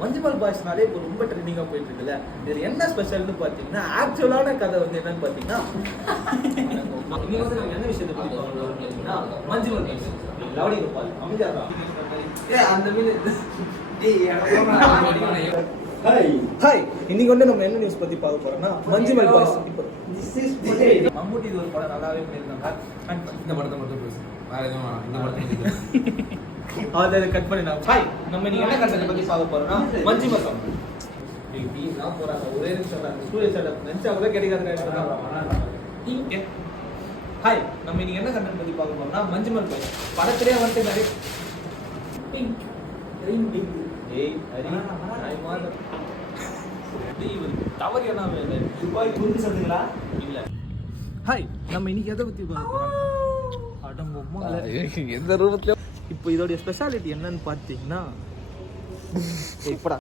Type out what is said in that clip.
மஞ்சுமல் பாய்ஸ்னாலே இப்போ ரொம்ப ட்ரெண்டிங்காக போயிட்டு இருக்குல்ல. இதில் என்ன ஸ்பெஷல்னு பார்த்தீங்கன்னா ஆக்சுவலான கதை வந்து என்னன்னு பார்த்தீங்கன்னா இன்னைக்கு வந்து நம்ம என்ன விஷயத்தை பற்றி பார்க்கணும் பார்த்தீங்கன்னா மஞ்சுமல் பாய்ஸ் லவடி கோபால் அமைதியாக அந்த மீன் ஹாய் இன்னைக்கு வந்து நம்ம என்ன நியூஸ் பற்றி பார்க்க போறோம்னா மஞ்சுமல் பாய்ஸ் இப்போ மம்முட்டி இது ஒரு படம் நல்லாவே பண்ணியிருக்காங்க. இந்த படத்தை மட்டும் பேசு, வேற எதுவும் இந்த படத்தை அதை கட் பண்ணிடலாம். ஹாய் நம்ம நீங்க என்ன கண்டென்ட் பத்தி பார்க்க போறோம்னா மஞ்சுமல் சாங் நான் போறாங்க ஒரே நிமிஷம் தான் ஸ்டூடியோ செட்டப் நினைச்சா கூட கிடைக்காது. ஹாய் நம்ம நீங்க என்ன கண்டென்ட் பத்தி பார்க்க போறோம்னா மஞ்சுமல் பாய்ஸ் படத்திலே வந்து நிறைய தவறு என்ன துபாய் குறுக்கு சந்துங்களா இல்ல. ஹாய் நம்ம இன்னைக்கு எதை பத்தி பார்க்க போறோம் அடங்கம்மா எந்த ரூபத்துல இப்போ இதோடைய ஸ்பெஷாலிட்டி என்னன்னு பார்த்தீங்கன்னா இப்படா